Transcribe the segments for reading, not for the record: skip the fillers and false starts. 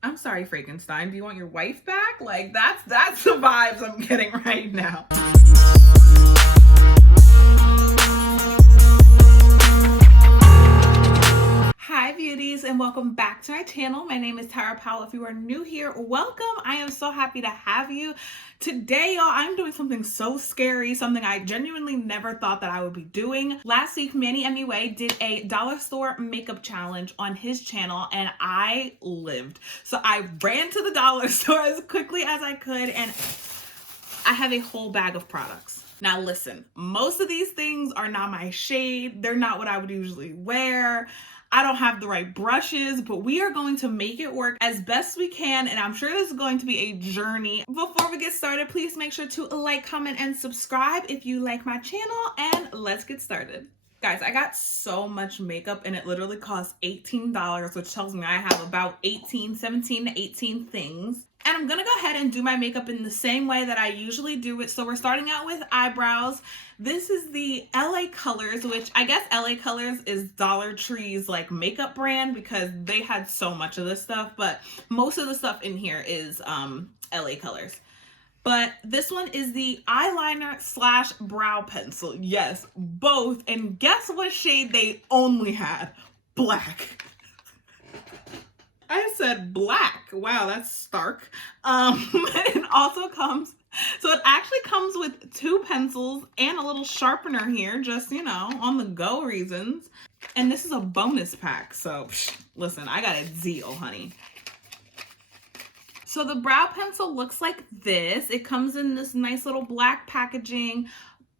I'm sorry, Frankenstein. Do you want your wife back? Like, that's the vibes I'm getting right now. Hi beauties, and welcome back to my channel. My name is Tyra Powell. If you are new here, welcome. I am so happy to have you. Today, y'all, I'm doing something so scary, something I genuinely never thought that I would be doing. Last week, Manny MUA did a dollar store makeup challenge on his channel, and I lived. So I ran to the dollar store as quickly as I could, and I have a whole bag of products. Now listen, most of these things are not my shade. They're not what I would usually wear. I don't have the right brushes, but we are going to make it work as best we can, and I'm sure this is going to be a journey. Before we get started, please make sure to like, comment, and subscribe if you like my channel, and let's get started. Guys, I got so much makeup and it literally cost $18, which tells me I have about 17 to 18 things. And I'm gonna go ahead and do my makeup in the same way that I usually do it. So we're starting out with eyebrows. This is the LA Colors, which I guess LA Colors is Dollar Tree's like makeup brand because they had so much of this stuff, but most of the stuff in here is LA Colors. But this one is the eyeliner slash brow pencil. Yes, both. And guess what shade they only had? Black. I said black. Wow, that's stark. It also comes, so it actually comes with two pencils and a little sharpener here, just, you know, on the go reasons. And this is a bonus pack. So listen, I got a deal, honey. So the brow pencil looks like this. It comes in this nice little black packaging.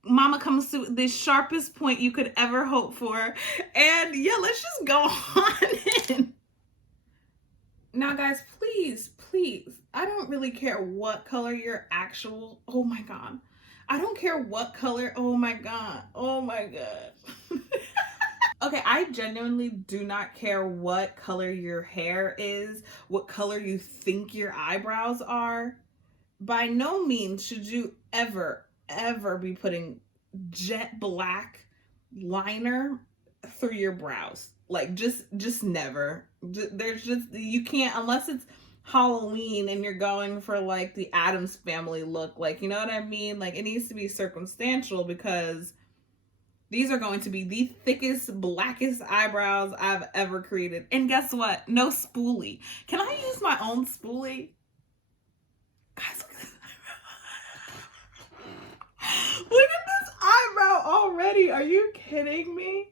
Mama comes to the sharpest point you could ever hope for. And yeah, let's just go on in. Now guys, please, I don't really care what color your actual, oh my God. I don't care what color, oh my God. Okay, I genuinely do not care what color your hair is, what color you think your eyebrows are. By no means should you ever be putting jet black liner through your brows. Like just never. There's just, you can't, unless it's Halloween and you're going for like the Addams Family look, like, you know what I mean? Like, it needs to be circumstantial because these are going to be the thickest, blackest eyebrows I've ever created. And guess what? No spoolie. Can I use my own spoolie? Guys, look at this eyebrow. Look at this eyebrow already. Are you kidding me?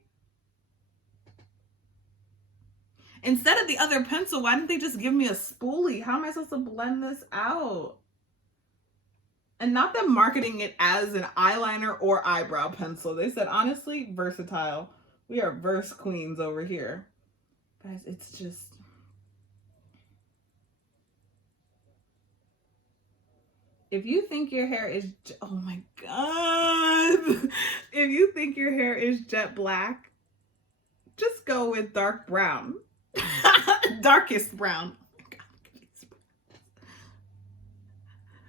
Instead of the other pencil, why didn't they just give me a spoolie? How am I supposed to blend this out? And not them marketing it as an eyeliner or eyebrow pencil. They said, honestly, versatile. We are verse queens over here. Guys, it's just... If you think your hair is... Oh my God. If you think your hair is jet black, just go with dark brown. Darkest brown.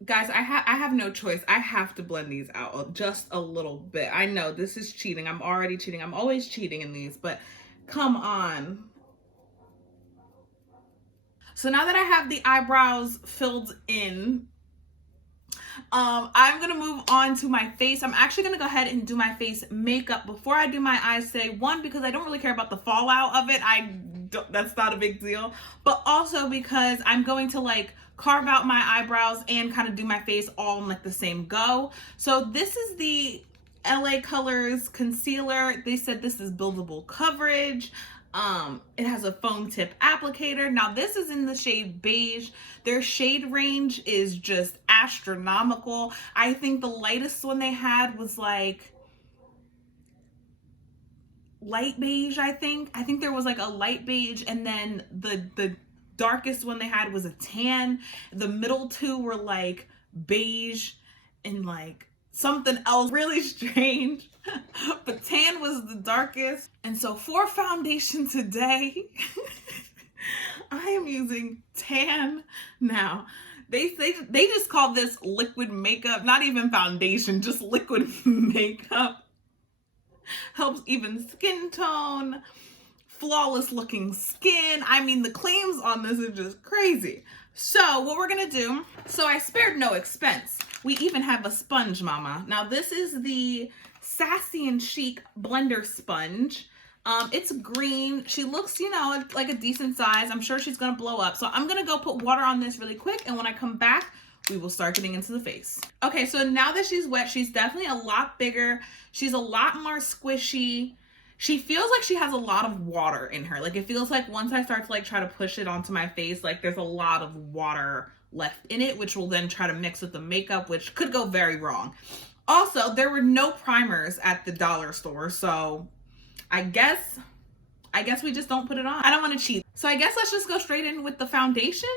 Guys, I have no choice. I have to blend these out just a little bit. I know this is cheating. I'm already cheating. I'm always cheating in these, but come on. So now that I have the eyebrows filled in, I'm gonna move on to my face. I'm actually gonna go ahead and do my face makeup before I do my eyes today. One, because I don't really care about the fallout of it. That's not a big deal. But also because I'm going to like carve out my eyebrows and kind of do my face all in like the same go. So this is the LA Colors concealer. They said this is buildable coverage. It has a foam tip applicator. Now this is in the shade beige. Their shade range is just astronomical. I think the lightest one they had was like light beige, I think there was like a light beige, and then the darkest one they had was a tan. The middle two were like beige and like something else really strange, but tan was the darkest. And so for foundation today, I am using tan. Now they just call this liquid makeup, not even foundation, just liquid makeup. Helps even skin tone, flawless looking skin. I mean, the claims on this are just crazy. So what we're gonna do, so I spared no expense. We even have a sponge, mama. Now this is the Sassy and Chic blender sponge. It's green. She looks, you know, like a decent size. I'm sure she's gonna blow up. So I'm gonna go put water on this really quick, and when I come back, we will start getting into the face. Okay, so now that she's wet, she's definitely a lot bigger. She's a lot more squishy. She feels like she has a lot of water in her. Like, it feels like once I start to like try to push it onto my face, like there's a lot of water left in it, which will then try to mix with the makeup, which could go very wrong. Also, there were no primers at the dollar store, so I guess we just don't put it on. I don't want to cheat. So I guess let's just go straight in with the foundation.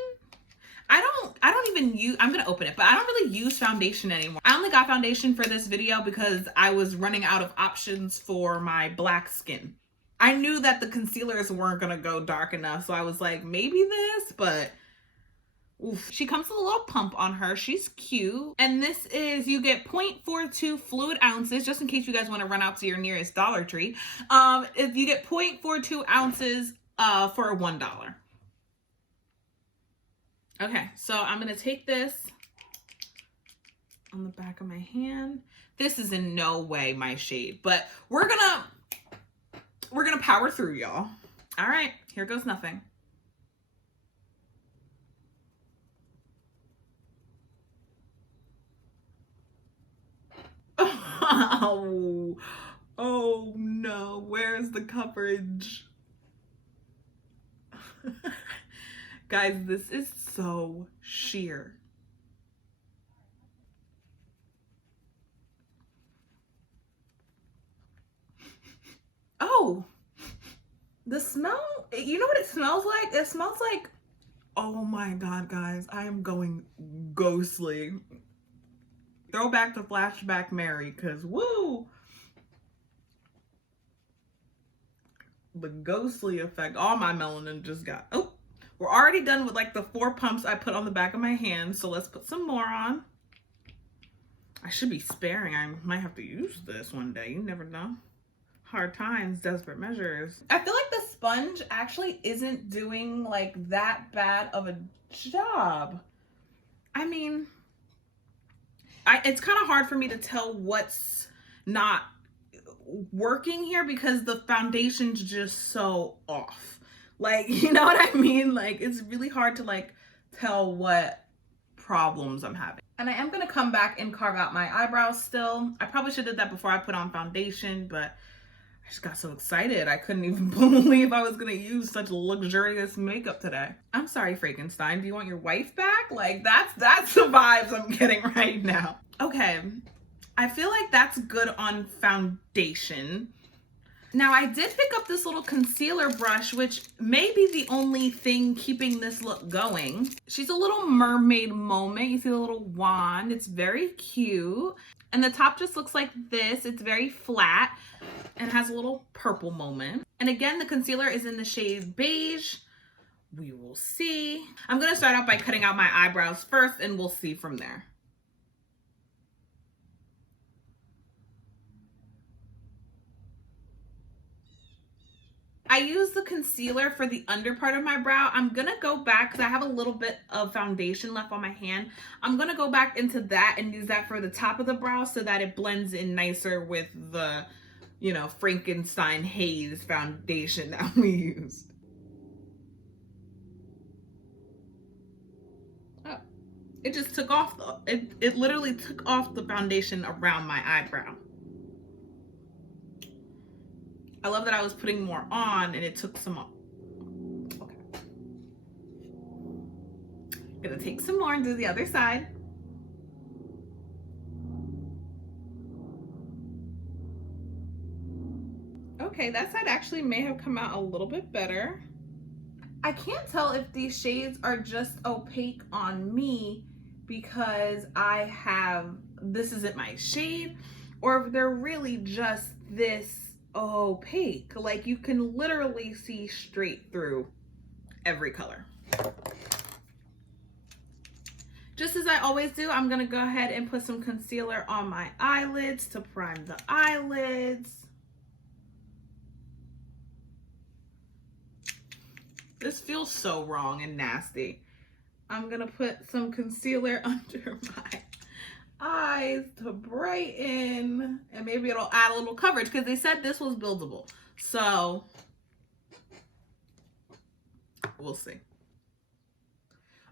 I don't even use, I'm gonna open it, but I don't really use foundation anymore. I only got foundation for this video because I was running out of options for my black skin. I knew that the concealers weren't gonna go dark enough, so I was like, maybe this, but oof. She comes with a little pump on her. She's cute. And this is, you get 0.42 fluid ounces, just in case you guys want to run out to your nearest Dollar Tree. If you get 0.42 ounces for $1. Okay, so I'm gonna take this on the back of my hand. This is in no way my shade, but we're gonna power through, y'all. All right, here goes nothing. Oh, oh no, where's the coverage? Guys, this is so sheer. Oh, the smell, you know what it smells like? It smells like, oh my God, guys, I am going ghostly. Throwback to Flashback Mary, because woo! The ghostly effect, all my melanin just got, oh. We're already done with like the 4 pumps I put on the back of my hand, so let's put some more on. I should be sparing. I might have to use this one day. You never know. Hard times, desperate measures. I feel like the sponge actually isn't doing like that bad of a job. I mean, it's kind of hard for me to tell what's not working here because the foundation's just so off. Like, you know what I mean? Like, it's really hard to like tell what problems I'm having. And I am gonna come back and carve out my eyebrows still. I probably should have did that before I put on foundation, but I just got so excited. I couldn't even believe I was gonna use such luxurious makeup today. I'm sorry, Frankenstein. Do you want your wife back? Like, that's the vibes I'm getting right now. Okay, I feel like that's good on foundation. Now, I did pick up this little concealer brush, which may be the only thing keeping this look going. She's a little mermaid moment. You see the little wand. It's very cute. And the top just looks like this. It's very flat and has a little purple moment. And again, the concealer is in the shade beige. We will see. I'm going to start out by cutting out my eyebrows first, and we'll see from there. I use the concealer for the under part of my brow. I'm gonna go back because I have a little bit of foundation left on my hand. I'm gonna go back into that and use that for the top of the brow so that it blends in nicer with the, you know, Frankenstein haze foundation that we used. Oh, it just took off, it literally took off the foundation around my eyebrow. I love that I was putting more on and it took some off. Okay. Gonna take some more and do the other side. Okay, that side actually may have come out a little bit better. I can't tell if these shades are just opaque on me because this isn't my shade, or if they're really just this opaque. Like, you can literally see straight through every color. Just as I always do, I'm gonna go ahead and put some concealer on my eyelids to prime the eyelids. This feels so wrong and nasty. I'm gonna put some concealer under my eyes to brighten, and maybe it'll add a little coverage because they said this was buildable. So we'll see.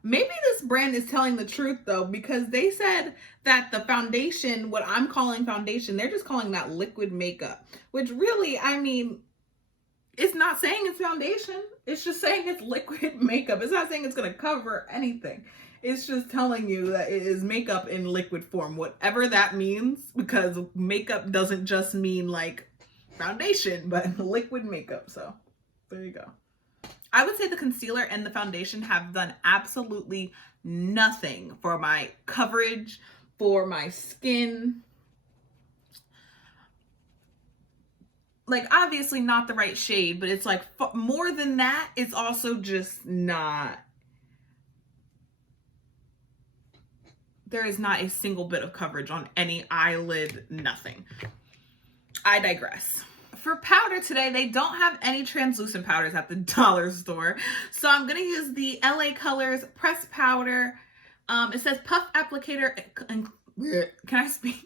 Maybe this brand is telling the truth though, because they said that the foundation, what I'm calling foundation, they're just calling that liquid makeup, which really, I mean, it's not saying it's foundation. It's just saying it's liquid makeup. It's not saying it's going to cover anything. It's just telling you that it is makeup in liquid form, whatever that means, because makeup doesn't just mean like foundation, but liquid makeup. So there you go. I would say the concealer and the foundation have done absolutely nothing for my coverage, for my skin. Like, obviously not the right shade, but it's like more than that, it's also just not. There is not a single bit of coverage on any eyelid, nothing. I digress. For powder today, they don't have any translucent powders at the dollar store. So I'm going to use the LA Colors pressed powder. It says puff applicator. Can I speak?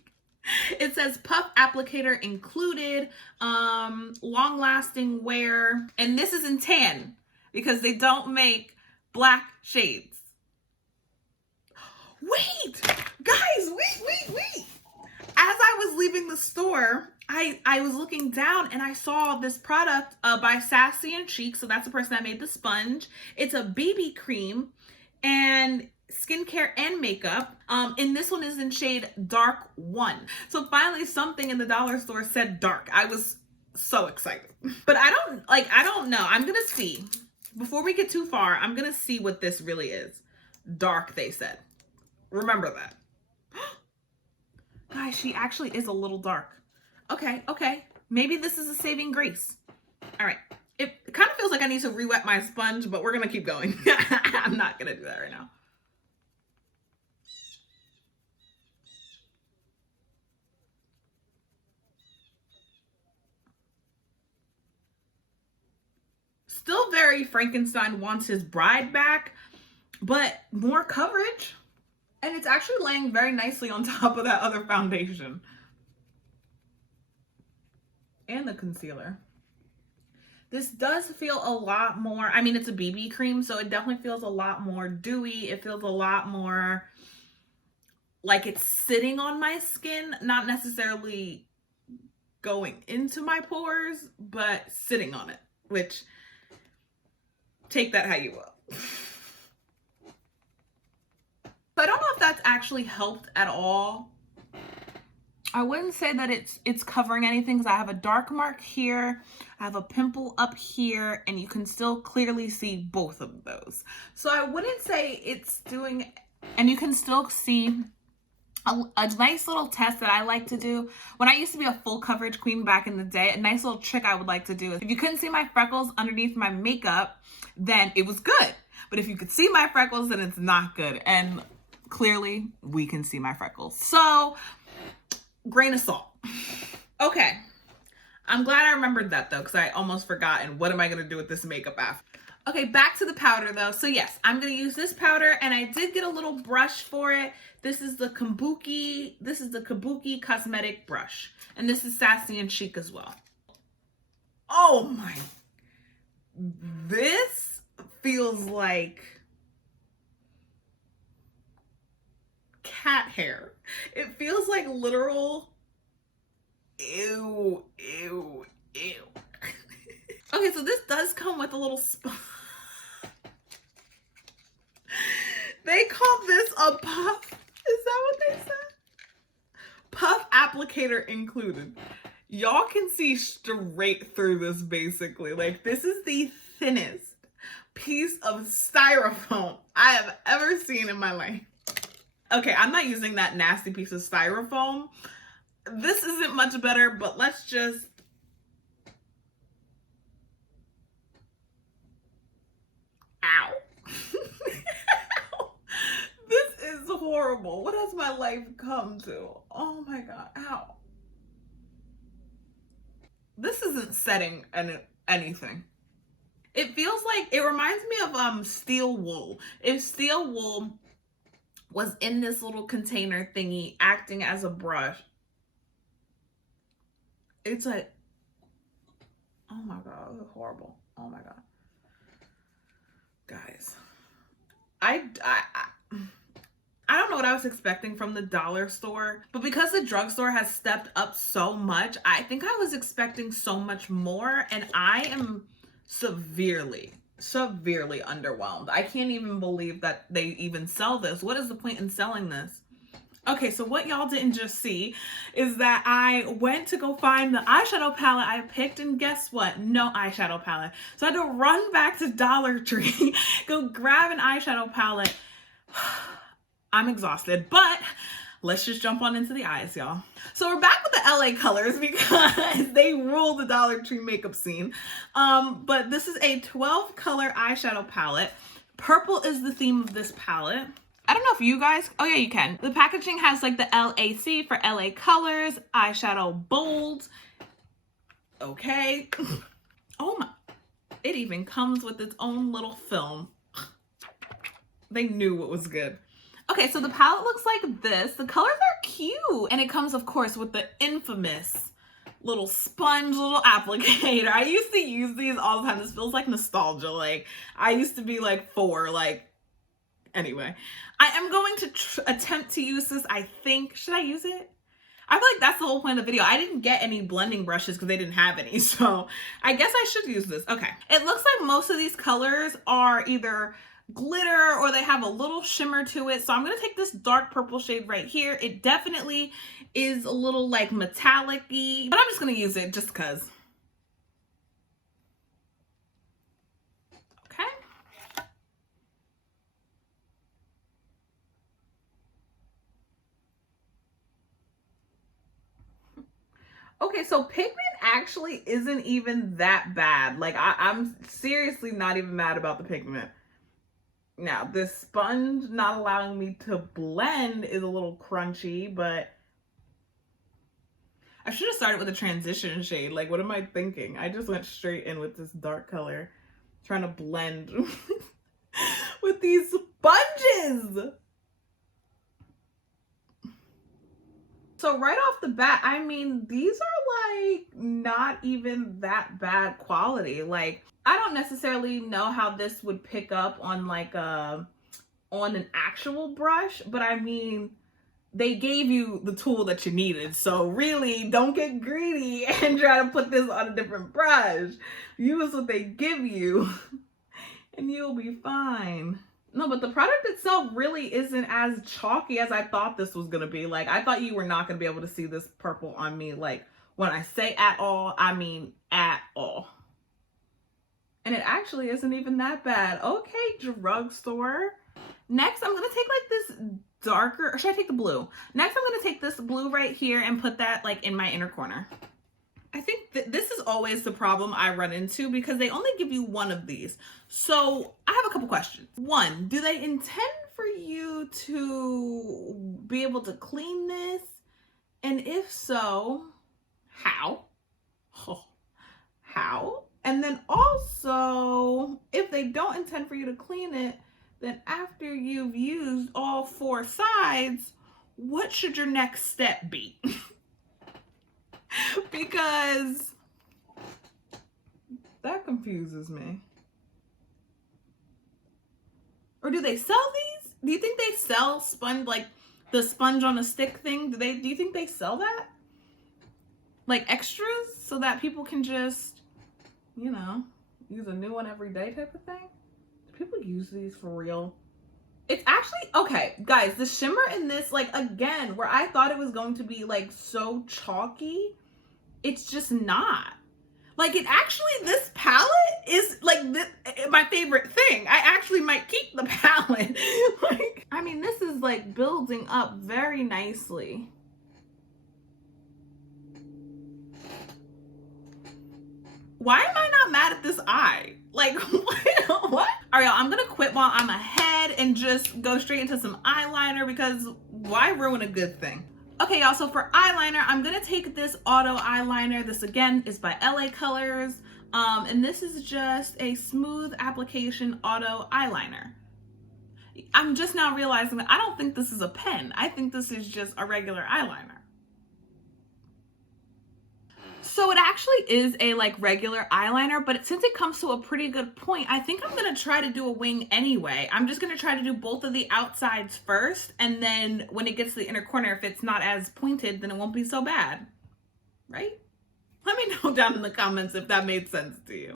It says puff applicator included, long lasting wear. And this is in tan because they don't make black shades. Wait, guys, wait. As I was leaving the store, I was looking down and I saw this product by Sassy and Chic. So that's the person that made the sponge. It's a BB cream and skincare and makeup. And this one is in shade dark 1. So finally something in the dollar store said dark. I was so excited. But I don't know. I'm going to see. Before we get too far, I'm going to see what this really is. Dark, they said. Remember that. Guys, she actually is a little dark. Okay. Maybe this is a saving grace. All right. It kind of feels like I need to re-wet my sponge, but we're going to keep going. I'm not going to do that right now. Still very Frankenstein wants his bride back, but more coverage. And it's actually laying very nicely on top of that other foundation. And the concealer. This does feel a lot more, I mean, it's a BB cream, so it definitely feels a lot more dewy. It feels a lot more like it's sitting on my skin, not necessarily going into my pores, but sitting on it, which, take that how you will. So I don't know if that's actually helped at all. I wouldn't say that it's covering anything because I have a dark mark here, I have a pimple up here, and you can still clearly see both of those. So I wouldn't say it's doing, and you can still see a nice little test that I like to do. When I used to be a full coverage queen back in the day, a nice little trick I would like to do is if you couldn't see my freckles underneath my makeup, then it was good. But if you could see my freckles, then it's not good. And clearly we can see my freckles. So grain of salt. Okay. I'm glad I remembered that though, because I almost forgot. And what am I going to do with this makeup after? Okay, back to the powder though. So yes, I'm going to use this powder, and I did get a little brush for it. This is the Kabuki cosmetic brush. And this is Sassy and Chic as well. Oh my. This feels like cat hair. It feels like literal ew. Okay, so this does come with a little sponge. They call this a puff. Is that what they said? Puff applicator included. Y'all can see straight through this basically. Like, this is the thinnest piece of styrofoam I have ever seen in my life. Okay, I'm not using that nasty piece of styrofoam. This isn't much better, but let's just... Ow. This is horrible. What has my life come to? Oh my God, ow. This isn't setting anything. It feels like, it reminds me of steel wool. If steel wool was in this little container thingy acting as a brush, it's like, oh my God, this is horrible. Oh my God. Guys, I don't know what I was expecting from the dollar store, but because the drugstore has stepped up so much, I think I was expecting so much more, and I am severely underwhelmed. I can't even believe that they even sell this. What is the point in selling this? Okay, so what y'all didn't just see is that I went to go find the eyeshadow palette I picked, and guess what? No eyeshadow palette. So I had to run back to Dollar Tree, go grab an eyeshadow palette. I'm exhausted, but let's just jump on into the eyes, y'all. So we're back with the LA colors because they rule the Dollar Tree makeup scene. But this is a 12 color eyeshadow palette. Purple is the theme of this palette. I don't know if you guys, oh yeah, you can. The packaging has like the LAC for LA colors, eyeshadow bold. Okay. Oh my, it even comes with its own little film. They knew what was good. Okay, so the palette looks like this. The colors are cute. And it comes, of course, with the infamous little sponge, little applicator. I used to use these all the time. This feels like nostalgia. Like, I used to be like 4, like, anyway. I am going to attempt to use this, I think. Should I use it? I feel like that's the whole point of the video. I didn't get any blending brushes because they didn't have any, so I guess I should use this. Okay. It looks like most of these colors are either glitter or they have a little shimmer to it. So I'm going to take this dark purple shade right here. It definitely is a little like metallic-y, but I'm just going to use it just because. Okay. Okay, so pigment actually isn't even that bad. Like I'm seriously not even mad about the pigment. Now, this sponge not allowing me to blend is a little crunchy, but I should have started with a transition shade. Like, what am I thinking? I just went straight in with this dark color, trying to blend with these sponges. So right off the bat, I mean, these are like not even that bad quality. Like, I don't necessarily know how this would pick up on like on an actual brush, but I mean, they gave you the tool that you needed. So really, don't get greedy and try to put this on a different brush. Use what they give you and you'll be fine. No, but the product itself really isn't as chalky as I thought this was gonna be. Like, I thought you were not gonna be able to see this purple on me. Like, when I say at all, I mean at all. And it actually isn't even that bad. Okay, drugstore. Next, I'm gonna take like this darker, or should I take the blue? Next, I'm gonna take this blue right here and put that like in my inner corner. I think this is always the problem I run into because they only give you one of these. So I have a couple questions. One, do they intend for you to be able to clean this? And if so, how? Oh, how? And then also, if they don't intend for you to clean it, then after you've used all 4 sides, what should your next step be? Because that confuses me. Or do they sell these? Do you think they sell sponge, like the sponge on a stick thing? Do you think they sell that? Like extras so that people can just, you know, use a new one every day type of thing? Do people use these for real? It's actually, okay, guys, the shimmer in this, like, again, where I thought it was going to be, like, so chalky, it's just not. Like, it actually, this palette is, like, this, my favorite thing. I actually might keep the palette. Like, I mean, this is, like, building up very nicely. Why am I not mad at this eye? Like, what? All right, y'all, I'm gonna quit while I'm ahead and just go straight into some eyeliner because why ruin a good thing? Okay, y'all, so for eyeliner, I'm gonna take this auto eyeliner. This, again, is by LA Colors. And this is just a smooth application auto eyeliner. I'm just now realizing that I don't think this is a pen. I think this is just a regular eyeliner. So it actually is a like regular eyeliner, but since it comes to a pretty good point, I think I'm gonna try to do a wing anyway. I'm just gonna try to do both of the outsides first, and then when it gets to the inner corner, if it's not as pointed, then it won't be so bad, right? Let me know down in the comments if that made sense to you.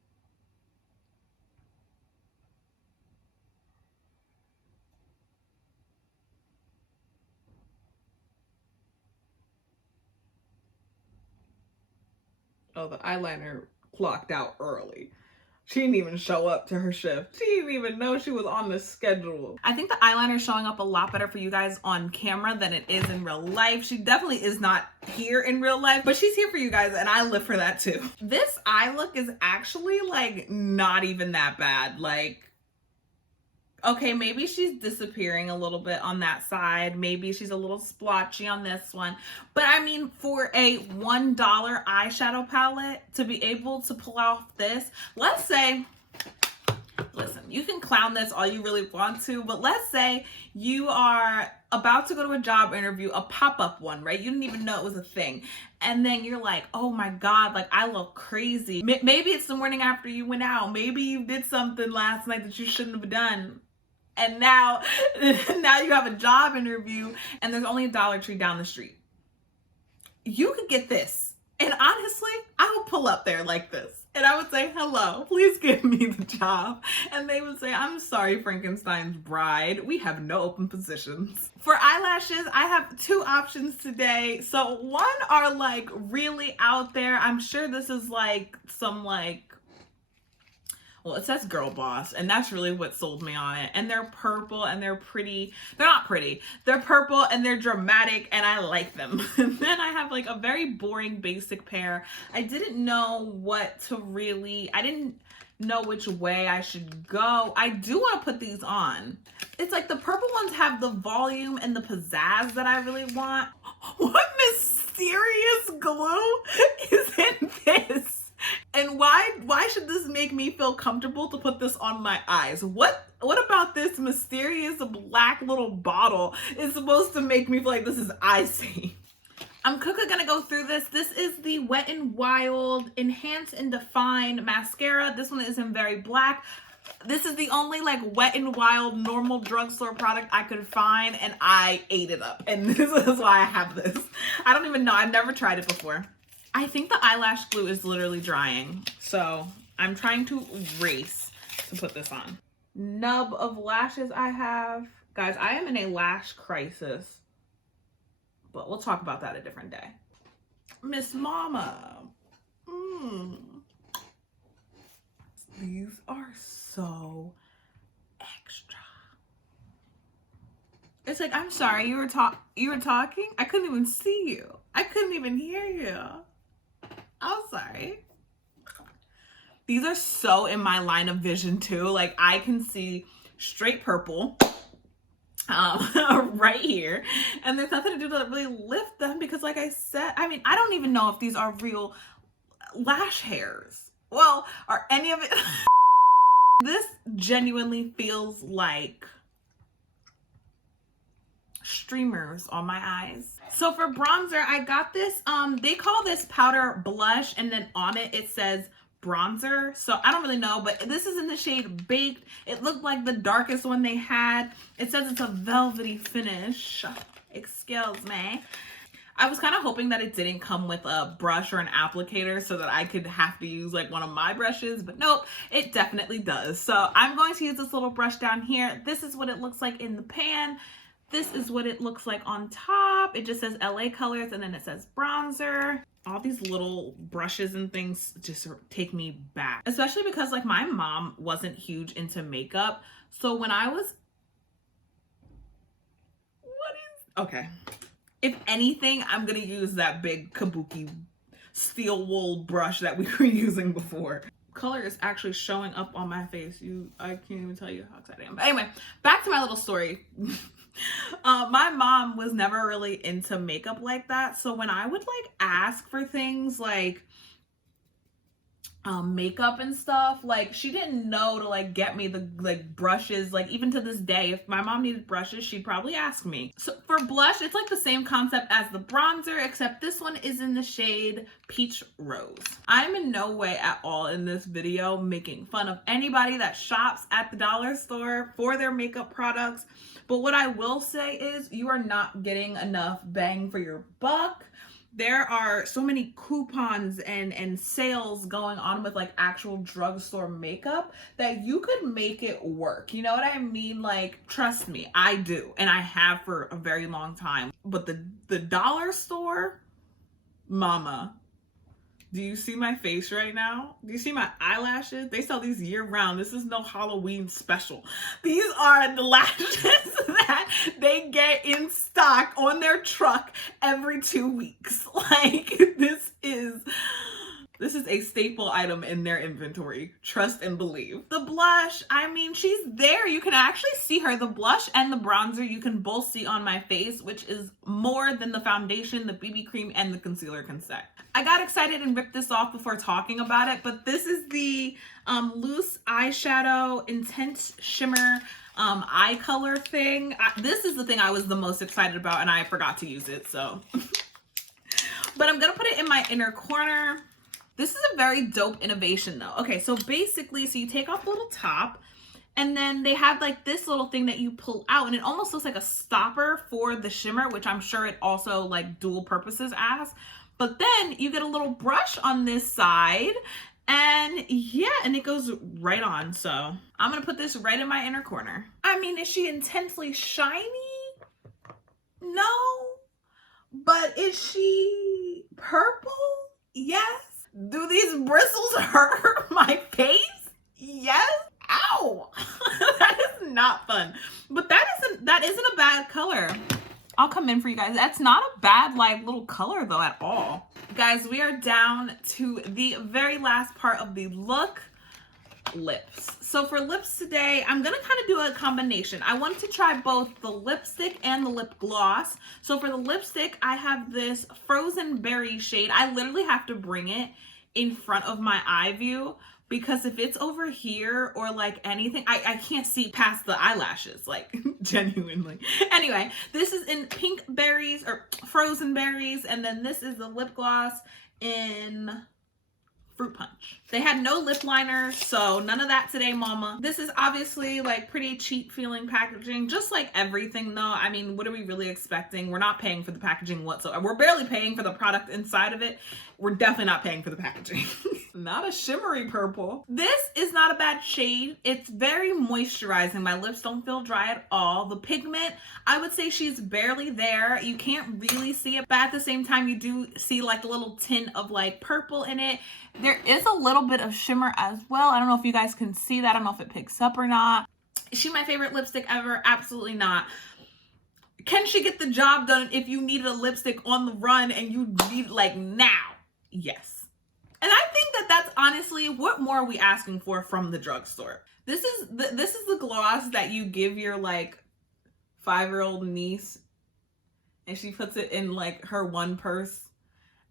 Oh, the eyeliner clocked out early. She didn't even show up to her shift. She didn't even know she was on the schedule. I think the eyeliner is showing up a lot better for you guys on camera than it is in real life. She definitely is not here in real life, but she's here for you guys and I live for that too. This eye look is actually like not even that bad. Like, okay, maybe she's disappearing a little bit on that side. Maybe she's a little splotchy on this one. But I mean, for a $1 eyeshadow palette to be able to pull off this, let's say, listen, you can clown this all you really want to, but let's say you are about to go to a job interview, a pop-up one, right? You didn't even know it was a thing. And then you're like, oh my God, like I look crazy. Maybe it's the morning after you went out. Maybe you did something last night that you shouldn't have done. And now you have a job interview and there's only a Dollar Tree down the street. You could get this. And honestly, I would pull up there like this. And I would say, hello, please give me the job. And they would say, I'm sorry, Frankenstein's bride. We have no open positions. For eyelashes, I have two options today. So one are like really out there. I'm sure this is like some like, well, it says Girl Boss, and that's really what sold me on it. And they're purple and they're pretty. They're not pretty. They're purple and they're dramatic and I like them. And then I have like a very boring basic pair. I didn't know what to really, I didn't know which way I should go. I do want to put these on. It's like the purple ones have the volume and the pizzazz that I really want. What mysterious glue is in this? And why should this make me feel comfortable to put this on my eyes? What about this mysterious black little bottle is supposed to make me feel like this is eye safe? I'm quickly gonna go through this. This is the Wet n Wild Enhance and Define Mascara. This one is in very black. This is the only like Wet n Wild normal drugstore product I could find and I ate it up. And this is why I have this. I don't even know, I've never tried it before. I think the eyelash glue is literally drying, so I'm trying to race to put this on. Nub of lashes I have. Guys, I am in a lash crisis, but we'll talk about that a different day. Miss Mama. These are so extra. It's like, I'm sorry, you were talking? I couldn't even see you. I couldn't even hear you. I'm sorry. These are so in my line of vision too. Like I can see straight purple right here. And there's nothing to do to really lift them because like I said, I mean, I don't even know if these are real lash hairs. Well, are any of it? This genuinely feels like streamers on my eyes. So for bronzer, I got this, they call this powder blush, and then on it says bronzer. So I don't really know, but this is in the shade Baked. It looked like the darkest one they had. It says it's a velvety finish. Excuse me. I was kind of hoping that it didn't come with a brush or an applicator so that I could have to use like one of my brushes, but nope, it definitely does. So I'm going to use this little brush down here. This is what it looks like in the pan. This is what it looks like on top. It just says LA Colors and then it says bronzer. All these little brushes and things just take me back, especially because like my mom wasn't huge into makeup. So when I was, okay. If anything, I'm gonna use that big kabuki steel wool brush that we were using before. Color is actually showing up on my face. I can't even tell you how excited I am. But anyway, back to my little story. My mom was never really into makeup like that. So when I would like ask for things like, makeup and stuff. Like, she didn't know to like get me the like brushes. Like, even to this day, if my mom needed brushes, she'd probably ask me. So for blush, it's like the same concept as the bronzer, except this one is in the shade Peach Rose. I'm in no way at all in this video making fun of anybody that shops at the dollar store for their makeup products, but what I will say is you are not getting enough bang for your buck. There are so many coupons and sales going on with like actual drugstore makeup that you could make it work. You know what I mean? Like, trust me, I do. And I have for a very long time. But the dollar store, mama, do you see my face right now? Do you see my eyelashes? They sell these year round. This is no Halloween special. These are the lashes that they get in stock on their truck every 2 weeks. Like, this is a staple item in their inventory. Trust and believe. The blush, I mean, she's there. You can actually see her. The blush and the bronzer, you can both see on my face, which is more than the foundation, the BB cream, and the concealer can say. I got excited and ripped this off before talking about it, but this is the loose eyeshadow intense shimmer eye color thing. This is the thing I was the most excited about, and I forgot to use it, so. But I'm gonna put it in my inner corner. This is a very dope innovation though. Okay, so basically, so you take off the little top, and then they have like this little thing that you pull out, and it almost looks like a stopper for the shimmer, which I'm sure it also like dual purposes as. But then you get a little brush on this side, and yeah, and it goes right on. So I'm gonna put this right in my inner corner. I mean, is she intensely shiny? No. But is she purple? Yes. Do these bristles hurt my face? Yes. Ow. That is not fun. But that isn't a bad color. I'll come in for you guys. That's not a bad like little color though at all. Guys, we are down to the very last part of the look, lips. So for lips today, I'm gonna kind of do a combination. I wanted to try both the lipstick and the lip gloss. So for the lipstick, I have this Frozen Berry shade. I literally have to bring it in front of my eye view, because if it's over here or like anything, I can't see past the eyelashes, like genuinely. Anyway, this is in Pink Berries or Frozen Berries, and then this is the lip gloss in Fruit Punch. They had no lip liner, so none of that today, mama. This is obviously like pretty cheap feeling packaging, just like everything though. I mean, what are we really expecting? We're not paying for the packaging whatsoever. We're barely paying for the product inside of it. We're definitely not paying for the packaging. Not a shimmery purple. This is not a bad shade. It's very moisturizing. My lips don't feel dry at all. The pigment, I would say she's barely there. You can't really see it, but at the same time, you do see like a little tint of like purple in it. There is a little bit of shimmer as well. I don't know if you guys can see that. I don't know if it picks up or not. Is she my favorite lipstick ever? Absolutely not. Can she get the job done if you needed a lipstick on the run and you need like now? Yes. And I think that that's honestly, what more are we asking for from the drugstore? This is the gloss that you give your like 5-year-old niece, and she puts it in like her one purse,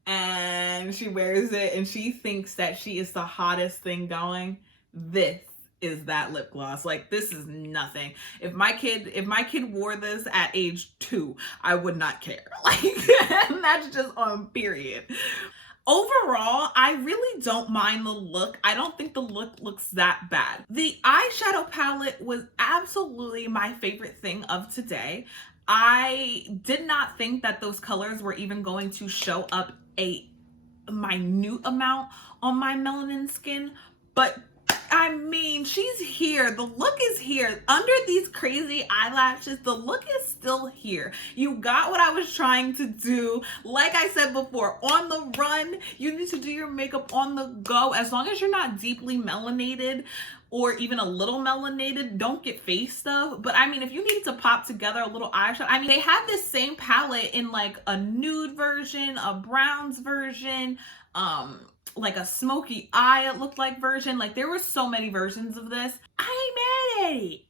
and she wears it and she thinks that she is the hottest thing going. This is that lip gloss. Like, this is nothing. If my kid wore this at age 2, I would not care. Like, that's just on period. Overall, I really don't mind the look. I don't think the look looks that bad. The eyeshadow palette was absolutely my favorite thing of today. I did not think that those colors were even going to show up a minute amount on my melanin skin, but I mean, she's here. The look is here. Under these crazy eyelashes, the look is still here. You got what I was trying to do. Like I said before, on the run, you need to do your makeup on the go. As long as you're not deeply melanated or even a little melanated, don't get face stuff. But I mean, if you needed to pop together a little eyeshadow, I mean, they had this same palette in like a nude version, a browns version, like a smoky eye, it looked like version. Like, there were so many versions of this. I ain't mad at it.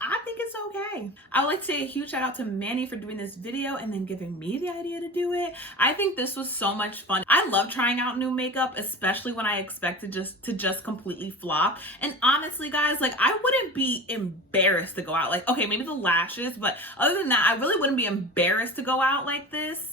I think it's okay. I would like to say a huge shout out to Manny for doing this video and then giving me the idea to do it. I think this was so much fun. I love trying out new makeup, especially when I expect to just completely flop. And honestly, guys, like I wouldn't be embarrassed to go out like, okay, maybe the lashes, but other than that, I really wouldn't be embarrassed to go out like this.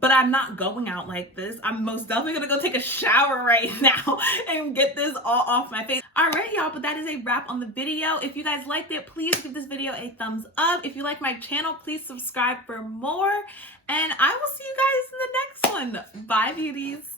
But I'm not going out like this. I'm most definitely gonna go take a shower right now and get this all off my face. All right, y'all, but that is a wrap on the video. If you guys liked it, please give this video a thumbs up. If you like my channel, please subscribe for more. And I will see you guys in the next one. Bye, beauties.